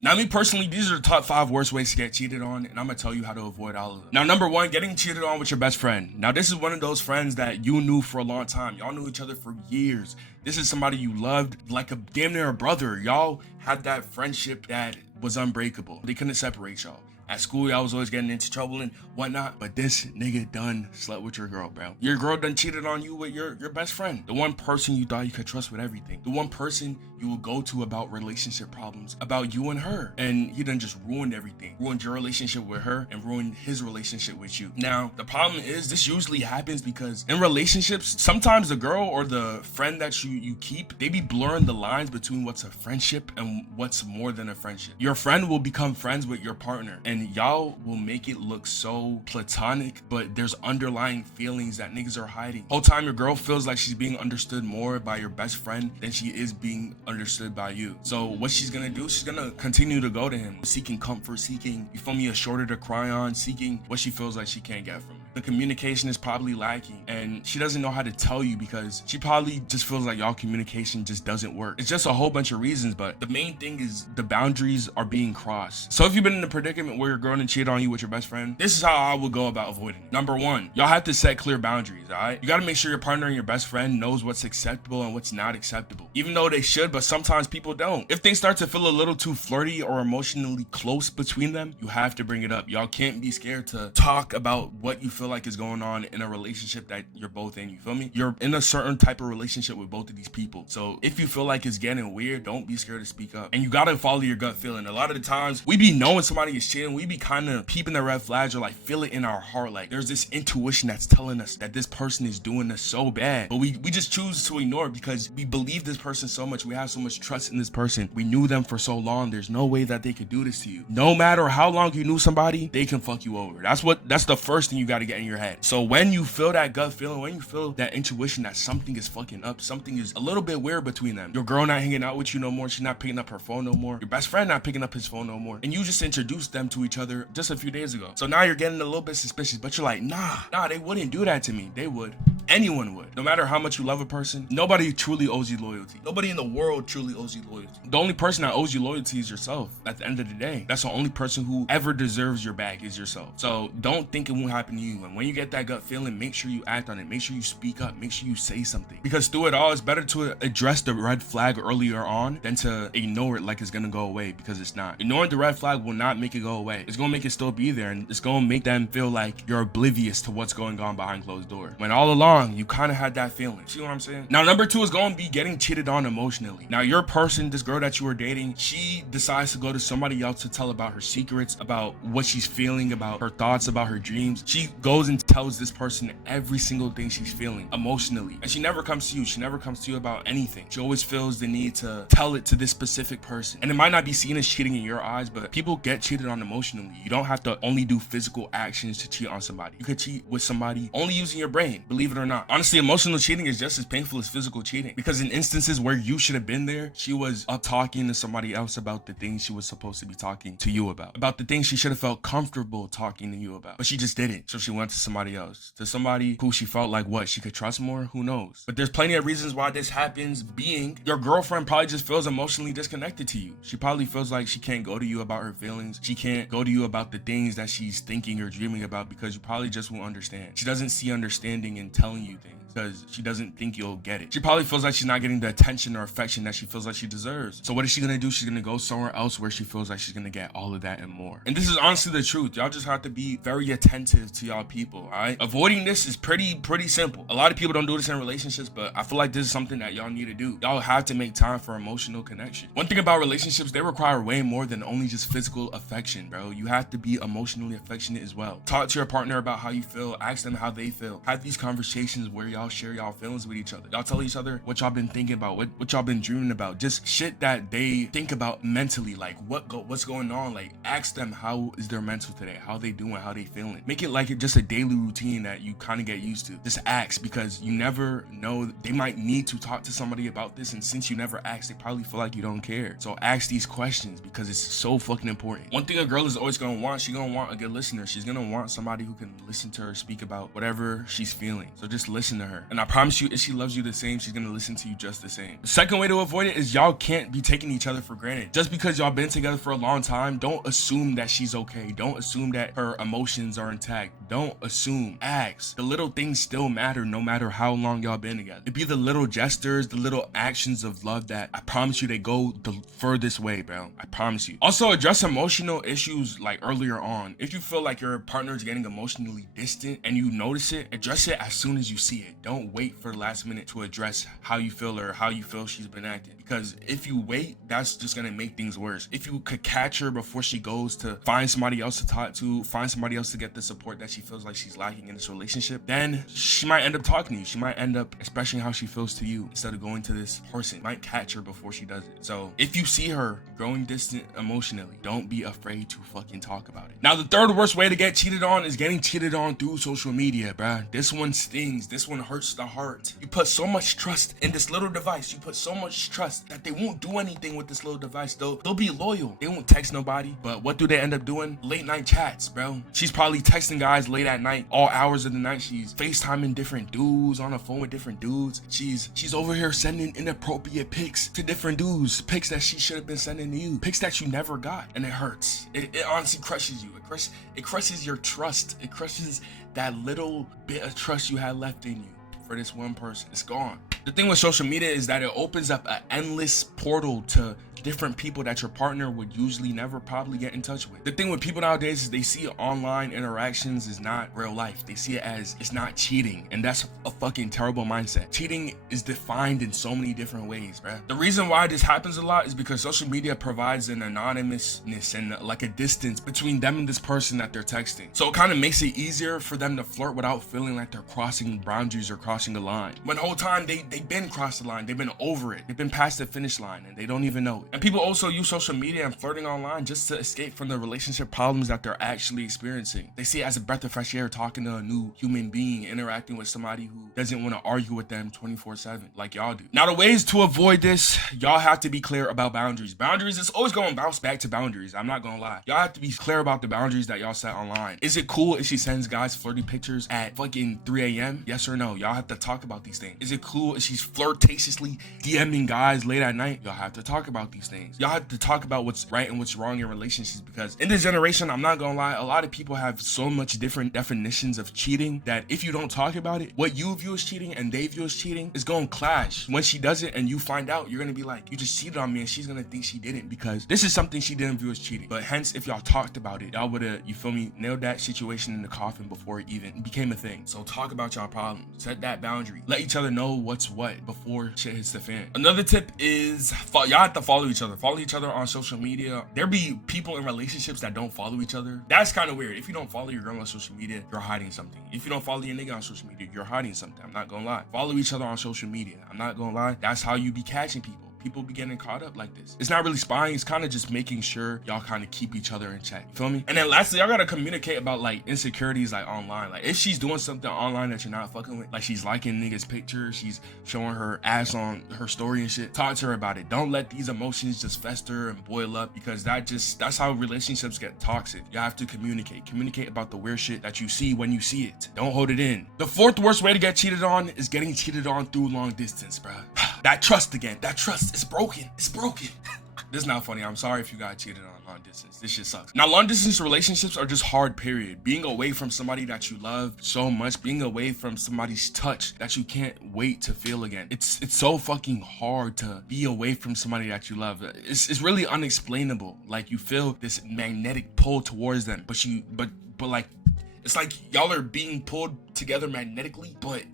Now, me personally, these are the top 5 worst ways to get cheated on, and I'm gonna tell you how to avoid all of them. Now, number 1, getting cheated on with your best friend. Now, this is one of those friends that you knew for a long time. Y'all knew each other for years. This is somebody you loved like a damn near a brother. Y'all had that friendship that was unbreakable. They couldn't separate y'all. At school, y'all was always getting into trouble and whatnot, but this nigga done slept with your girl, bro. Your girl done cheated on you with your best friend. The one person you thought you could trust with everything. The one person you would go to about relationship problems, about you and her. And he done just ruined everything. Ruined your relationship with her and ruined his relationship with you. Now, the problem is this usually happens because in relationships, sometimes the girl or the friend that you keep, they be blurring the lines between what's a friendship and what's more than a friendship. Your friend will become friends with your partner and y'all will make it look so platonic, but there's underlying feelings that niggas are hiding. Whole time your girl feels like she's being understood more by your best friend than she is being understood by you. So what she's gonna do, she's gonna continue to go to him, seeking comfort, seeking, you feel me, a shoulder to cry on, seeking what she feels like she can't get from him. The communication is probably lacking and she doesn't know how to tell you because she probably just feels like y'all communication just doesn't work. It's just a whole bunch of reasons, but the main thing is the boundaries are being crossed. So if you've been in a predicament where you're going to cheat on you with your best friend, this is how I would go about avoiding it. Number 1, y'all have to set clear boundaries, all right? You got to make sure your partner and your best friend knows what's acceptable and what's not acceptable, even though they should, but sometimes people don't. If things start to feel a little too flirty or emotionally close between them, you have to bring it up. Y'all can't be scared to talk about what you feel like is going on in a relationship that you're both in, you feel me? You're in a certain type of relationship with both of these people. So if you feel like it's getting weird, don't be scared to speak up. And you got to follow your gut feeling. A lot of the times we be knowing somebody is cheating, we be kind of peeping the red flags or like feel it in our heart. Like there's this intuition that's telling us that this person is doing us so bad, but we just choose to ignore it because we believe this person so much. We have so much trust in this person. We knew them for so long. There's no way that they could do this to you. No matter how long you knew somebody, they can fuck you over. That's the first thing you got to get in your head. So when you feel that gut feeling, when you feel that intuition that something is fucking up, something is a little bit weird between them. Your girl not hanging out with you no more. She's not picking up her phone no more. Your best friend not picking up his phone no more. And you just introduced them to each other just a few days ago. So now you're getting a little bit suspicious, but you're like, nah, they wouldn't do that to me. They would. Anyone would. No matter how much you love a person, nobody truly owes you loyalty. Nobody in the world truly owes you loyalty. The only person that owes you loyalty is yourself. At the end of the day, that's the only person who ever deserves your back is yourself. So don't think it won't happen to you. And when you get that gut feeling, make sure you act on it. Make sure you speak up. Make sure you say something. Because through it all, it's better to address the red flag earlier on than to ignore it like it's gonna go away, because it's not. Ignoring the red flag will not make it go away. It's gonna make it still be there, and it's gonna make them feel like you're oblivious to what's going on behind closed doors. When all along, you kind of had that feeling. See what I'm saying? Now, number 2 is going to be getting cheated on emotionally. Now, your person, this girl that you were dating, she decides to go to somebody else to tell about her secrets, about what she's feeling, about her thoughts, about her dreams. She goes and tells this person every single thing she's feeling emotionally. And she never comes to you. She never comes to you about anything. She always feels the need to tell it to this specific person. And it might not be seen as cheating in your eyes, but people get cheated on emotionally. You don't have to only do physical actions to cheat on somebody. You could cheat with somebody only using your brain, believe it or not. Honestly, emotional cheating is just as painful as physical cheating, because in instances where you should have been there, she was up talking to somebody else about the things she was supposed to be talking to you about the things she should have felt comfortable talking to you about, but she just didn't. So she went to somebody else, to somebody who she felt like what she could trust more. Who knows? But there's plenty of reasons why this happens. Being your girlfriend probably just feels emotionally disconnected to you. She probably feels like she can't go to you about her feelings. She can't go to you about the things that she's thinking or dreaming about because you probably just won't understand. She doesn't see understanding in telling you things because she doesn't think you'll get it. She probably feels like she's not getting the attention or affection that she feels like she deserves. So what is she gonna do? She's gonna go somewhere else where she feels like she's gonna get all of that and more. And this is honestly the truth. Y'all just have to be very attentive to y'all people, all right? Avoiding this is pretty simple. A lot of people don't do this in relationships, but I feel like this is something that y'all need to do. Y'all have to make time for emotional connection. One thing about relationships, they require way more than only just physical affection, bro. You have to be emotionally affectionate as well. Talk to your partner about how you feel. Ask them how they feel. Have these conversations where y'all share y'all feelings with each other. Y'all tell each other what y'all been thinking about, what y'all been dreaming about. Just shit that they think about mentally, like what's going on. Like ask them how is their mental today, how they doing, how they feeling. Make it like just a daily routine that you kind of get used to. Just ask, because you never know, they might need to talk to somebody about this, and since you never ask, they probably feel like you don't care. So ask these questions because it's so fucking important. One thing a girl is always gonna want, she's gonna want a good listener. She's gonna want somebody who can listen to her speak about whatever she's feeling. So just listen to her. And I promise you, if she loves you the same, she's gonna listen to you just the same. The second way to avoid it is y'all can't be taking each other for granted. Just because y'all been together for a long time, don't assume that she's okay. Don't assume that her emotions are intact. Don't assume. Ask. The little things still matter no matter how long y'all been together. It be the little gestures, the little actions of love that I promise you they go the furthest way, bro. I promise you. Also, address emotional issues like earlier on. If you feel like your partner is getting emotionally distant and you notice it, address it as soon as you see it. Don't wait for the last minute to address how you feel or how you feel she's been acting. Because if you wait, that's just gonna make things worse. If you could catch her before she goes to find somebody else to talk to, find somebody else to get the support that she feels like she's lacking in this relationship, then she might end up talking to you. She might end up expressing how she feels to you instead of going to this person. You might catch her before she does it. So if you see her growing distant emotionally, don't be afraid to fucking talk about it. Now, the third worst way to get cheated on is getting cheated on through social media, bruh. This one stings. This one hurts the heart. You put so much trust in this little device. You put so much trust that they won't do anything with this little device. They'll be loyal. They won't text nobody. But what do they end up doing? Late night chats, bro. She's probably texting guys late at night, all hours of the night. She's FaceTiming different dudes, on the phone with different dudes. She's over here sending inappropriate pics to different dudes. Pics that she should have been sending to you. Pics that you never got. And it hurts. It honestly crushes you. It crushes your trust. It crushes that little bit of trust you had left in you for this one person. It's gone. The thing with social media is that it opens up an endless portal to different people that your partner would usually never probably get in touch with. The thing with people nowadays is they see online interactions is not real life. They see it as it's not cheating, and that's a fucking terrible mindset. Cheating is defined in so many different ways, bruh. The reason why this happens a lot is because social media provides an anonymousness and like a distance between them and this person that they're texting. So it kind of makes it easier for them to flirt without feeling like they're crossing boundaries or crossing the line. When the whole time they've been crossed the line, they've been over it, they've been past the finish line, and they don't even know it. And people also use social media and flirting online just to escape from the relationship problems that they're actually experiencing. They see it as a breath of fresh air talking to a new human being, interacting with somebody who doesn't want to argue with them 24/7 like y'all do. Now, the ways to avoid this, y'all have to be clear about boundaries. Boundaries is always going to bounce back to boundaries. I'm not gonna lie. Y'all have to be clear about the boundaries that y'all set online. Is it cool if she sends guys flirty pictures at fucking 3 a.m.? Yes or no? Y'all have to talk about these things. Is it cool if she's flirtatiously DMing guys late at night? Y'all have to talk about these things. Y'all have to talk about what's right and what's wrong in relationships, because in this generation, I'm not gonna lie, a lot of people have so much different definitions of cheating that if you don't talk about it, what you view as cheating and they view as cheating is gonna clash. When she does it and you find out, you're gonna be like, you just cheated on me, and she's gonna think she didn't because this is something she didn't view as cheating. But hence, if y'all talked about it, y'all would've, you feel me, nailed that situation in the coffin before it even became a thing. So talk about y'all problems, set that boundary, let each other know what's what before shit hits the fan. Another tip is y'all have to follow each other. Follow each other on social media. There be people in relationships that don't follow each other. That's kind of weird. If you don't follow your girl on social media, you're hiding something. If you don't follow your nigga on social media, you're hiding something. I'm not gonna lie. Follow each other on social media. I'm not gonna lie. That's how you be catching people. People be getting caught up like this. It's not really spying. It's kind of just making sure y'all kind of keep each other in check. You feel me? And then lastly, y'all gotta communicate about like insecurities like online. Like if she's doing something online that you're not fucking with, like she's liking niggas' pictures, she's showing her ass on her story and shit, talk to her about it. Don't let these emotions just fester and boil up, because that's how relationships get toxic. You have to communicate. Communicate about the weird shit that you see when you see it. Don't hold it in. The fourth worst way to get cheated on is getting cheated on through long distance, bruh. That trust again. That trust is broken. It's broken. This is not funny. I'm sorry if you got cheated on long distance. This shit sucks. Now, long distance relationships are just hard, period. Being away from somebody that you love so much, being away from somebody's touch that you can't wait to feel again. It's so fucking hard to be away from somebody that you love. It's really unexplainable. Like you feel this magnetic pull towards them, but like it's like y'all are being pulled together magnetically, but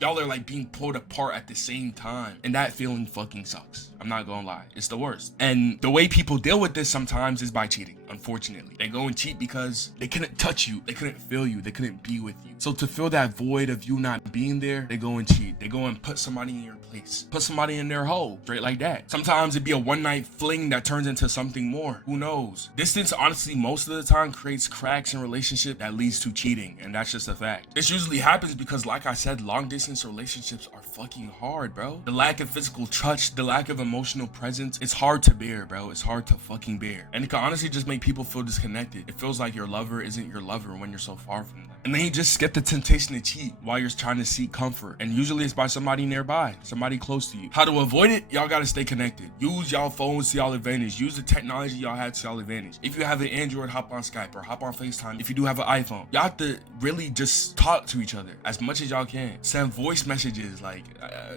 y'all are like being pulled apart at the same time, and that feeling fucking sucks. I'm not gonna lie, it's the worst. And the way people deal with this sometimes is by cheating. Unfortunately, they go and cheat because they couldn't touch you, they couldn't feel you, they couldn't be with you. So to fill that void of you not being there, they go and cheat. They go and put somebody in your place, put somebody in their hole, straight like that. Sometimes it'd be a one-night fling that turns into something more. Who knows? Distance, honestly, most of the time creates cracks in relationship that leads to cheating, and that's just a fact. This usually happens because, like I said, long distance relationships are fucking hard, bro. The lack of physical touch, the lack of emotional presence, it's hard to bear, bro. It's hard to fucking bear, and it can honestly just make people feel disconnected. It feels like your lover isn't your lover when you're so far from them. And then you just get the temptation to cheat while you're trying to seek comfort. And usually it's by somebody nearby, somebody close to you. How to avoid it? Y'all gotta stay connected. Use y'all phones to y'all advantage. Use the technology y'all have to y'all advantage. If you have an Android, hop on Skype or hop on FaceTime. If you do have an iPhone, y'all have to really just talk to each other as much as y'all can. Send voice messages, like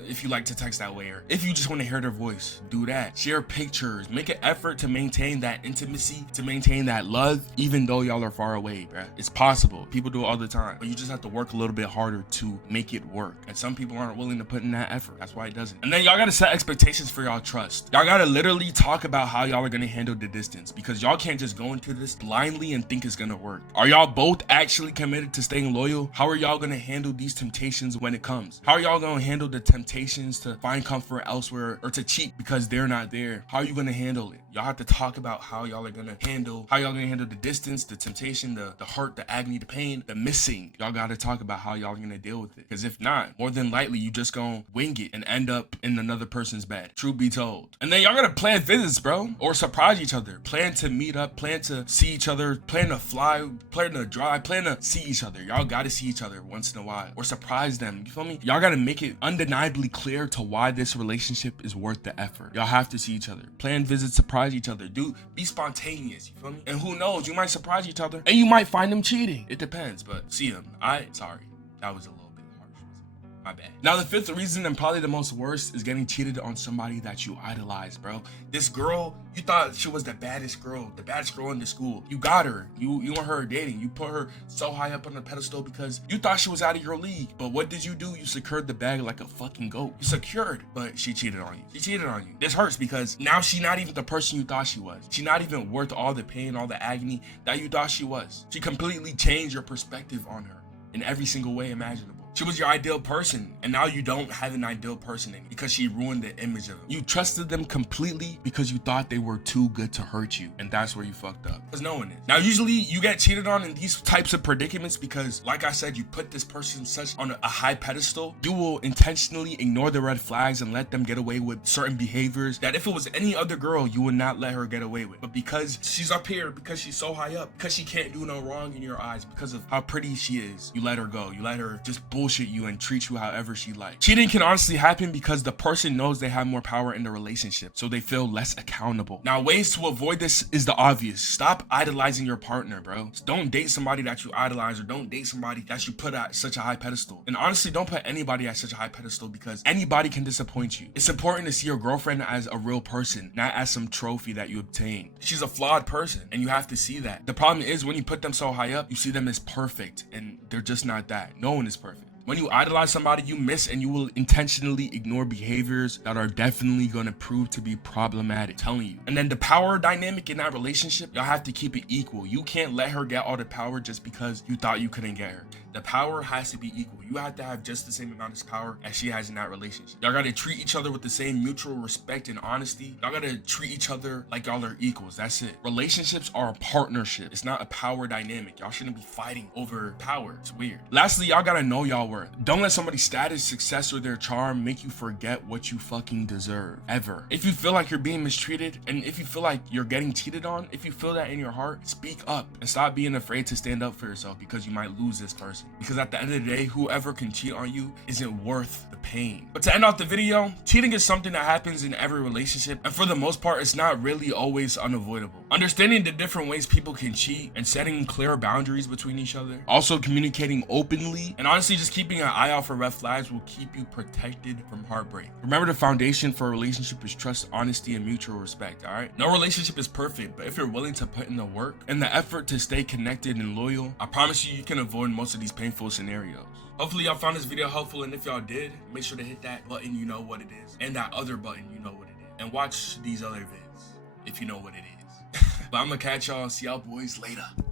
if you like to text that way, or if you just want to hear their voice, do that. Share pictures. Make an effort to maintain that intimacy, to maintain that love, even though y'all are far away, bruh. It's possible. People do it all the time, but you just have to work a little bit harder to make it work. And some people aren't willing to put in that effort. That's why it doesn't. And then y'all gotta set expectations for y'all trust. Y'all gotta literally talk about how y'all are gonna handle the distance, because y'all can't just go into this blindly and think it's gonna work. Are y'all both actually committed to staying loyal? How are y'all gonna handle these temptations when it comes? How are y'all gonna handle the temptations to find comfort elsewhere or to cheat because they're not there? How are you gonna handle it? Y'all have to talk about how y'all are gonna handle the distance, the temptation, the hurt, the agony, the pain, the missing. Y'all gotta talk about how y'all are gonna deal with it. Because if not, more than likely you just gonna wing it and end up in another person's bed. Truth be told. And then y'all gotta plan visits, bro, or surprise each other. Plan to meet up, plan to see each other, plan to fly, plan to drive, plan to see each other. Y'all gotta see each other once in a while or surprise them. You feel me? Y'all gotta make it undeniably clear to why this relationship is worth the effort. Y'all have to see each other. Plan visits, surprise each other. Be spontaneous, you feel me? And who knows, you might surprise each other and you might find them cheating. It depends, but see them. Sorry, that was a little bit harsh. My bad. Now the fifth reason, and probably the most worst, is getting cheated on somebody that you idolize, bro. This girl, you thought she was the baddest girl in the school. You got her, you and her are dating. You put her so high up on the pedestal because you thought she was out of your league. But what did you do? You secured the bag like a fucking goat. You secured, but she cheated on you. She cheated on you. This hurts because now she's not even the person you thought she was. She's not even worth all the pain, all the agony that you thought she was. She completely changed your perspective on her in every single way imaginable. She was your ideal person, and now you don't have an ideal person anymore because she ruined the image of them. You trusted them completely because you thought they were too good to hurt you, and that's where you fucked up. Because no one is. Now, usually you get cheated on in these types of predicaments because, like I said, you put this person on a high pedestal. You will intentionally ignore the red flags and let them get away with certain behaviors that if it was any other girl, you would not let her get away with. But because she's up here, because she's so high up, because she can't do no wrong in your eyes, because of how pretty she is, you let her go. You let her just bullshit you and treat you however she likes. Cheating can honestly happen because the person knows they have more power in the relationship, so they feel less accountable. Now, ways to avoid this is the obvious. Stop idolizing your partner, bro. Don't date somebody that you idolize, or don't date somebody that you put at such a high pedestal. And honestly, don't put anybody at such a high pedestal because anybody can disappoint you. It's important to see your girlfriend as a real person, not as some trophy that you obtained. She's a flawed person, and you have to see that. The problem is when you put them so high up, you see them as perfect, and they're just not that. No one is perfect. When you idolize somebody, you miss and you will intentionally ignore behaviors that are definitely going to prove to be problematic. I'm telling you. And then the power dynamic in that relationship, y'all have to keep it equal. You can't let her get all the power just because you thought you couldn't get her. The power has to be equal. You have to have just the same amount of power as she has in that relationship. Y'all gotta treat each other with the same mutual respect and honesty. Y'all gotta treat each other like y'all are equals. That's it. Relationships are a partnership. It's not a power dynamic. Y'all shouldn't be fighting over power. It's weird. Lastly, y'all gotta know y'all worth. Don't let somebody's status, success, or their charm make you forget what you fucking deserve. Ever. If you feel like you're being mistreated, and if you feel like you're getting cheated on, if you feel that in your heart, speak up and stop being afraid to stand up for yourself because you might lose this person. Because at the end of the day, whoever can cheat on you isn't worth the pain. But to end off the video, cheating is something that happens in every relationship, and for the most part, it's not really always unavoidable. Understanding the different ways people can cheat and setting clear boundaries between each other, also communicating openly, and honestly just keeping an eye out for red flags will keep you protected from heartbreak. Remember, the foundation for a relationship is trust, honesty, and mutual respect, alright? No relationship is perfect, but if you're willing to put in the work and the effort to stay connected and loyal, I promise you can avoid most of these painful scenarios. Hopefully y'all found this video helpful, and if y'all did, make sure to hit that button, you know what it is, and that other button, you know what it is, and watch these other vids if you know what it is. But I'm gonna catch y'all, see y'all boys later.